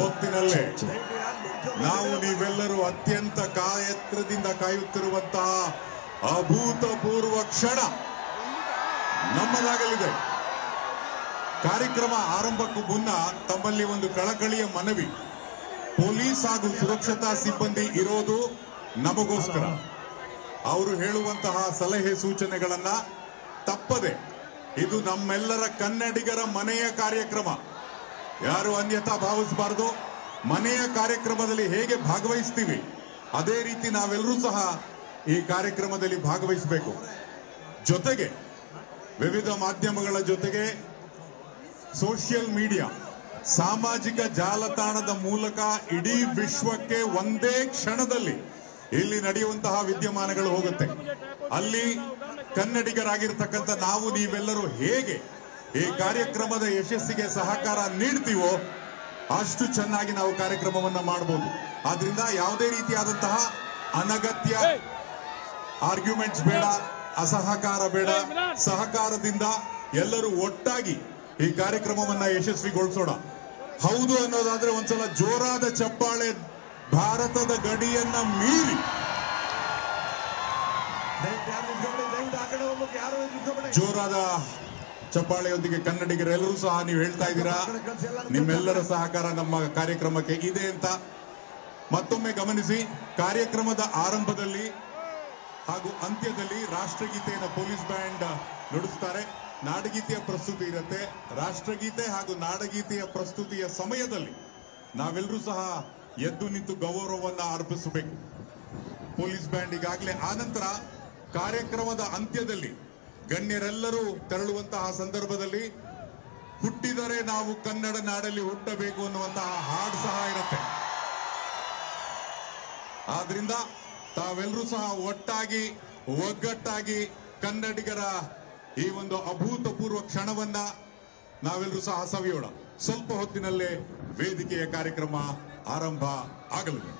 ಹೊತ್ತಿನಲ್ಲೇ ನಾವು ನೀವೆಲ್ಲರೂ ಅತ್ಯಂತ ಕಾಯತ್ರದಿಂದ ಕಾಯುತ್ತಿರುವಂತಹ ಅಭೂತಪೂರ್ವ ಕ್ಷಣ ನಮ್ಮದಾಗಲಿದೆ. ಕಾರ್ಯಕ್ರಮ ಆರಂಭಕ್ಕೂ ಮುನ್ನ ತಮ್ಮಲ್ಲಿ ಒಂದು ಕಳಕಳಿಯ ಮನವಿ. ಪೊಲೀಸ್ ಹಾಗೂ ಸುರಕ್ಷತಾ ಸಿಬ್ಬಂದಿ ಇರೋದು ನಮಗೋಸ್ಕರ. ಅವರು ಹೇಳುವಂತಹ ಸಲಹೆ ಸೂಚನೆಗಳನ್ನ ತಪ್ಪದೆ, ಇದು ನಮ್ಮೆಲ್ಲರ ಕನ್ನಡಿಗರ ಮನೆಯ ಕಾರ್ಯಕ್ರಮ, ಯಾರು ಅನ್ಯಥಾ ಭಾವಿಸಬಾರದು. ಮನೆಯ ಕಾರ್ಯಕ್ರಮದಲ್ಲಿ ಹೇಗೆ ಭಾಗವಹಿಸ್ತೀವಿ ಅದೇ ರೀತಿ ನಾವೆಲ್ಲರೂ ಸಹ ಈ ಕಾರ್ಯಕ್ರಮದಲ್ಲಿ ಭಾಗವಹಿಸಬೇಕು. ಜೊತೆಗೆ ವಿವಿಧ ಮಾಧ್ಯಮಗಳ ಜೊತೆಗೆ ಸೋಷಿಯಲ್ ಮೀಡಿಯಾ, ಸಾಮಾಜಿಕ ಜಾಲತಾಣದ ಮೂಲಕ ಇಡೀ ವಿಶ್ವಕ್ಕೆ ಒಂದೇ ಕ್ಷಣದಲ್ಲಿ ಇಲ್ಲಿ ನಡೆಯುವಂತಹ ವಿದ್ಯಮಾನಗಳು ಹೋಗುತ್ತೆ. ಅಲ್ಲಿ ಕನ್ನಡಿಗರಾಗಿರ್ತಕ್ಕಂಥ ನಾವು ನೀವೆಲ್ಲರೂ ಹೇಗೆ ಈ ಕಾರ್ಯಕ್ರಮದ ಯಶಸ್ಸಿಗೆ ಸಹಕಾರ ನೀಡ್ತೀವೋ ಅಷ್ಟು ಚೆನ್ನಾಗಿ ನಾವು ಕಾರ್ಯಕ್ರಮವನ್ನ ಮಾಡಬಹುದು. ಆದ್ರಿಂದ ಯಾವುದೇ ರೀತಿಯಾದಂತಹ ಅನಗತ್ಯ ಆರ್ಗ್ಯುಮೆಂಟ್ಸ್ ಬೇಡ, ಅಸಹಕಾರ ಬೇಡ. ಸಹಕಾರದಿಂದ ಎಲ್ಲರೂ ಒಟ್ಟಾಗಿ ಈ ಕಾರ್ಯಕ್ರಮವನ್ನ ಯಶಸ್ವಿಗೊಳಿಸೋಣ. ಹೌದು ಅನ್ನೋದಾದ್ರೆ ಒಂದ್ಸಲ ಜೋರಾದ ಚಪ್ಪಾಳೆ. ಭಾರತದ ಗಡಿಯನ್ನ ಮೀರಿ ಜೋರಾದ ಚಪ್ಪಾಳೆಯೊಂದಿಗೆ ಕನ್ನಡಿಗರೆಲ್ಲರೂ ಸಹ ನೀವು ಹೇಳ್ತಾ ಇದ್ದೀರಾ ನಿಮ್ಮೆಲ್ಲರ ಸಹಕಾರ ನಮ್ಮ ಕಾರ್ಯಕ್ರಮಕ್ಕೆ ಇದೆ ಅಂತ. ಮತ್ತೊಮ್ಮೆ ಗಮನಿಸಿ, ಕಾರ್ಯಕ್ರಮದ ಆರಂಭದಲ್ಲಿ ಹಾಗೂ ಅಂತ್ಯದಲ್ಲಿ ರಾಷ್ಟ್ರಗೀತೆಯನ್ನು ಪೊಲೀಸ್ ಬ್ಯಾಂಡ್ ನುಡಿಸ್ತಾರೆ. ನಾಡಗೀತೆಯ ಪ್ರಸ್ತುತಿ ಇರುತ್ತೆ. ರಾಷ್ಟ್ರಗೀತೆ ಹಾಗೂ ನಾಡಗೀತೆಯ ಪ್ರಸ್ತುತಿಯ ಸಮಯದಲ್ಲಿ ನಾವೆಲ್ಲರೂ ಸಹ ಎದ್ದು ನಿಂತು ಗೌರವವನ್ನು ಅರ್ಪಿಸಬೇಕು ಪೊಲೀಸ್ ಬ್ಯಾಂಡ್ ಈಗಾಗಲೇ. ಆನಂತರ ಕಾರ್ಯಕ್ರಮದ ಅಂತ್ಯದಲ್ಲಿ ಗಣ್ಯರೆಲ್ಲರೂ ತೆರಳುವಂತಹ ಸಂದರ್ಭದಲ್ಲಿ ಹುಟ್ಟಿದರೆ ನಾವು ಕನ್ನಡ ನಾಡಲ್ಲಿ ಹುಟ್ಟಬೇಕು ಅನ್ನುವಂತಹ ಹಾಡು ಸಹ ಇರುತ್ತೆ. ಆದ್ರಿಂದ ತಾವೆಲ್ಲರೂ ಸಹ ಒಟ್ಟಾಗಿ ಒಗ್ಗಟ್ಟಾಗಿ ಕನ್ನಡಿಗರ ಈ ಒಂದು ಅಭೂತಪೂರ್ವ ಕ್ಷಣವನ್ನ ನಾವೆಲ್ಲರೂ ಸಹ ಸವಿಯೋಣ. ಸ್ವಲ್ಪ ಹೊತ್ತಿನಲ್ಲೇ ವೇದಿಕೆಯ ಕಾರ್ಯಕ್ರಮ ಆರಂಭ ಆಗಲಿದೆ.